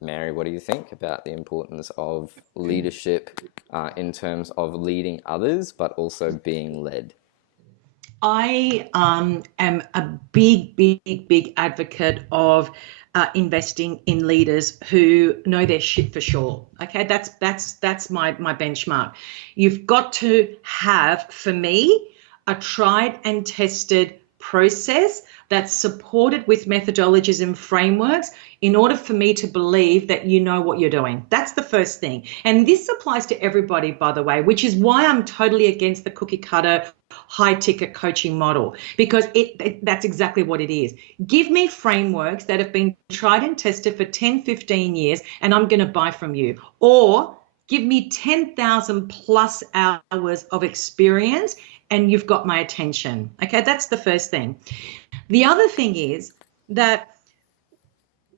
Mary, what do you think about the importance of leadership in terms of leading others, but also being led? I am a big advocate of investing in leaders who know their shit for sure. Okay, that's my benchmark. You've got to have, for me, a tried and tested process that's supported with methodologies and frameworks in order for me to believe that you know what you're doing. That's the first thing. And this applies to everybody, by the way, which is why I'm totally against the cookie cutter high ticket coaching model, because that's exactly what it is. Give me frameworks that have been tried and tested for 10, 15 years, and I'm going to buy from you. Or give me 10,000 plus hours of experience and you've got my attention. Okay, that's the first thing. The other thing is that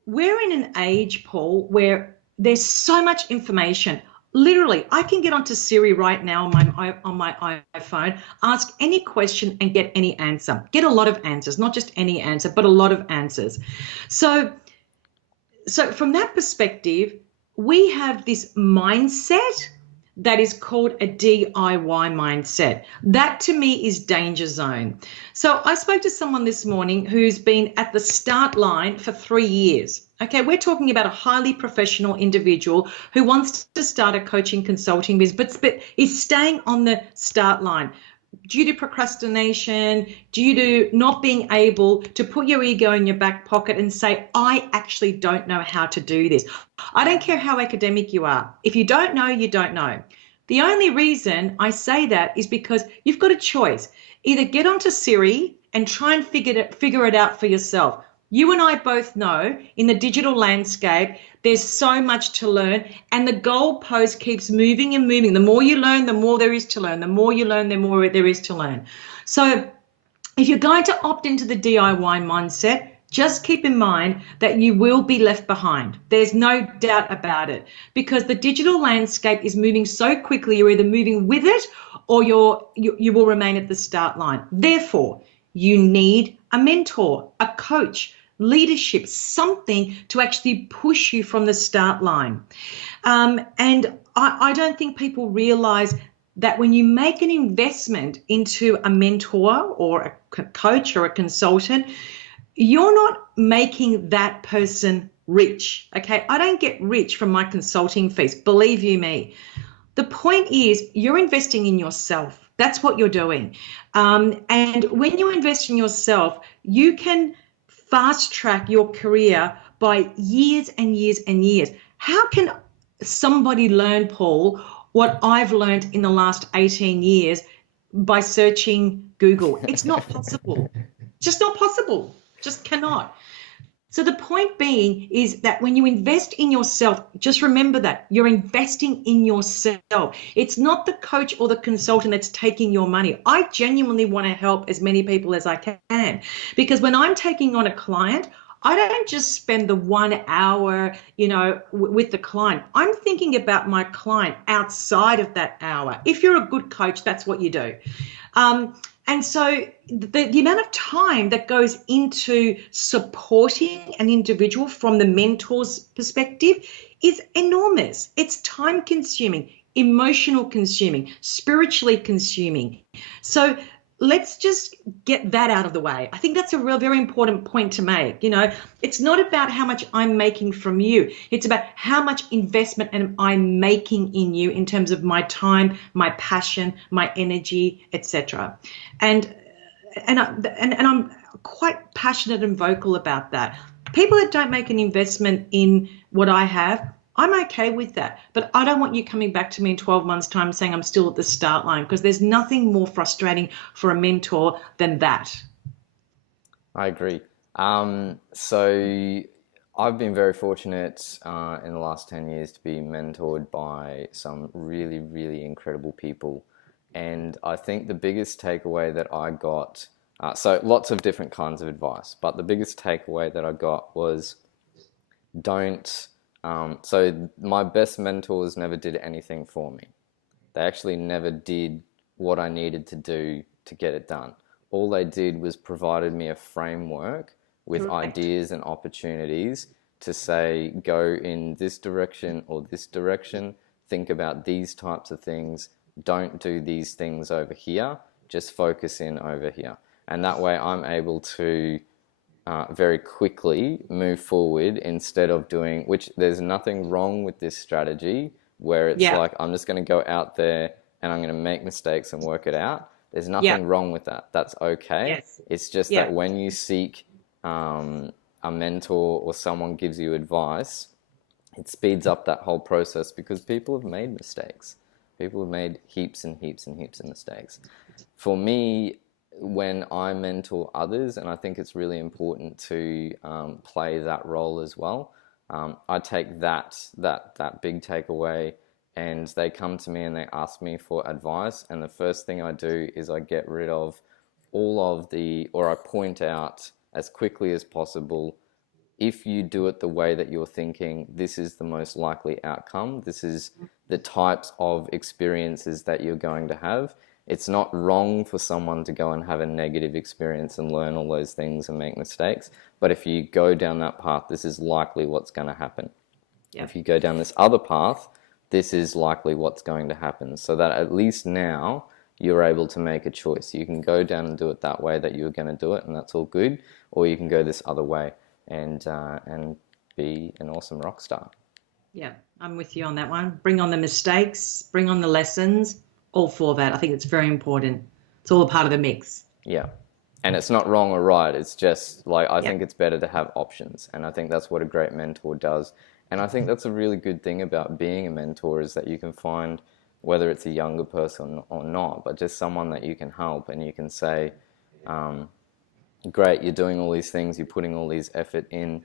we're in an age, Paul, where there's so much information. Literally, I can get onto Siri right now on my iPhone, ask any question and get any answer. Get a lot of answers, not just any answer, but a lot of answers. So, so from that perspective, we have this mindset that is called a DIY mindset. That to me is danger zone. So I spoke to someone this morning who's been at the start line for 3 years. Okay, we're talking about a highly professional individual who wants to start a coaching consulting business, but is staying on the start line due to procrastination, due to not being able to put your ego in your back pocket and say, I actually don't know how to do this. I don't care how academic you are. If you don't know, you don't know. The only reason I say that is because you've got a choice. Either get onto Siri and try and figure it out for yourself. You and I both know in the digital landscape, there's so much to learn, and the goalpost keeps moving and moving. The more you learn, the more there is to learn. The more you learn, the more there is to learn. So if you're going to opt into the DIY mindset, just keep in mind that you will be left behind. There's no doubt about it, because the digital landscape is moving so quickly. You're either moving with it or you will remain at the start line. Therefore, you need a mentor, a coach, leadership, something to actually push you from the start line. And I don't think people realize that when you make an investment into a mentor or a coach or a consultant, you're not making that person rich. Okay, I don't get rich from my consulting fees, believe you me. The point is you're investing in yourself. That's what you're doing. And when you invest in yourself, you can fast track your career by years and years and years. How can somebody learn, Paul, what I've learned in the last 18 years by searching Google? It's not possible. Just not possible. Just cannot. So the point being is that when you invest in yourself, just remember that you're investing in yourself. It's not the coach or the consultant that's taking your money. I genuinely want to help as many people as I can, because when I'm taking on a client, I don't just spend the 1 hour, with the client. I'm thinking about my client outside of that hour. If you're a good coach, that's what you do. And so the amount of time that goes into supporting an individual from the mentor's perspective is enormous. It's time consuming, emotional consuming, spiritually consuming. So let's just get that out of the way. I think that's a very important point to make. It's not about how much I'm making from you. It's about how much investment am I making in you in terms of my time, my passion, my energy, etc. And I'm quite passionate and vocal about that. People that don't make an investment in what I have, I'm okay with that, but I don't want you coming back to me in 12 months' time saying I'm still at the start line, because there's nothing more frustrating for a mentor than that. I agree. So I've been very fortunate in the last 10 years to be mentored by some really, really incredible people. And I think the biggest takeaway that I got, so lots of different kinds of advice, but the biggest takeaway that I got was don't, so my best mentors never did anything for me. They actually never did what I needed to do to get it done. All they did was provided me a framework with Correct. ideas and opportunities to say, go in this direction or this direction, think about these types of things, don't do these things over here, just focus in over here. And that way I'm able to very quickly move forward instead of doing, which there's nothing wrong with this strategy where it's Yeah. like, I'm just going to go out there and I'm going to make mistakes and work it out. There's Yeah. nothing wrong with that. That's okay. Yes. It's just that Yeah. when you seek a mentor or someone gives you advice, it speeds up that whole process because people have made mistakes. People have made heaps and heaps and heaps of mistakes. For me, when I mentor others, and I think it's really important to play that role as well. I take that big takeaway, and they come to me and they ask me for advice. And the first thing I do is I get rid of or I point out as quickly as possible, if you do it the way that you're thinking, this is the most likely outcome. This is the types of experiences that you're going to have. It's not wrong for someone to go and have a negative experience and learn all those things and make mistakes. But if you go down that path, this is likely what's going to happen. Yeah. If you go down this other path, this is likely what's going to happen. So that at least now you're able to make a choice. You can go down and do it that way that you were going to do it, and that's all good. Or you can go this other way and be an awesome rock star. Yeah. I'm with you on that one. Bring on the mistakes, bring on the lessons, all for that. I think it's very important. It's all a part of the mix. Yeah. And it's not wrong or right. It's just like, I Yeah. think it's better to have options. And I think that's what a great mentor does. And I think that's a really good thing about being a mentor, is that you can find, whether it's a younger person or not, but just someone that you can help and you can say, great, you're doing all these things, you're putting all these effort in.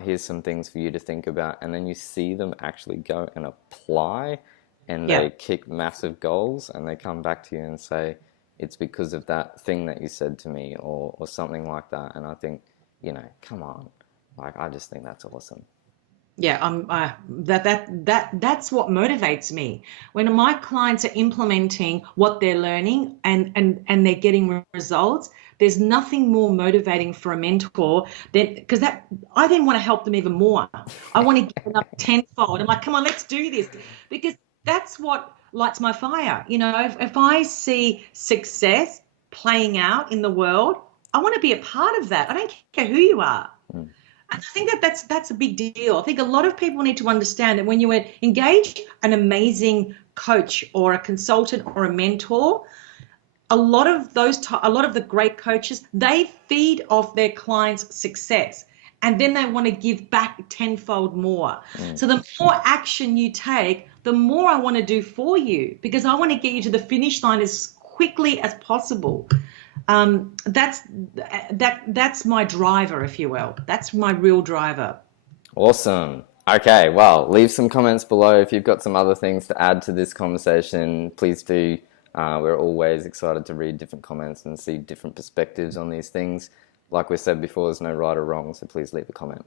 Here's some things for you to think about. And then you see them actually go and apply, and Yeah. they kick massive goals, and they come back to you and say, it's because of that thing that you said to me, or something like that. And I think, come on, like, I just think that's awesome. Yeah, that's what motivates me. When my clients are implementing what they're learning and they're getting results, there's nothing more motivating for a mentor than, because that I then want to help them even more. I want to give them up tenfold. I'm like, come on, let's do this, because that's what lights my fire. If I see success playing out in the world, I want to be a part of that. I don't care who you are. Mm. And I think that's a big deal. I think a lot of people need to understand that when you engage an amazing coach or a consultant or a mentor, a lot of the great coaches, they feed off their clients' success, and then they want to give back tenfold more. Mm. So the more action you take, the more I want to do for you, because I want to get you to the finish line as quickly as possible. That's my driver, if you will. That's my real driver. Awesome. Okay, well, leave some comments below if you've got some other things to add to this conversation. Please do. We're always excited to read different comments and see different perspectives on these things. Like we said before, there's no right or wrong, so please leave a comment.